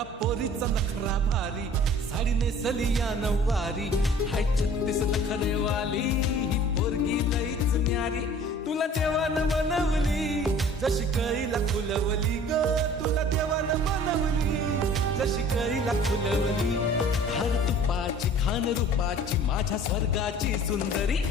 ह्या पोरीचा नखरा भारी, साडी नेसली या नऊवारी, हाय 36 नखरेवाली, ही पोरगी लईच न्यारी. तुला देवानं बनवली जशी कळीला फुलवली ग, तुला देवानं बनवली जशी कळीला फुलवली. हर तुपाची खान रूपाची माझ्या स्वर्गाची सुंदरी.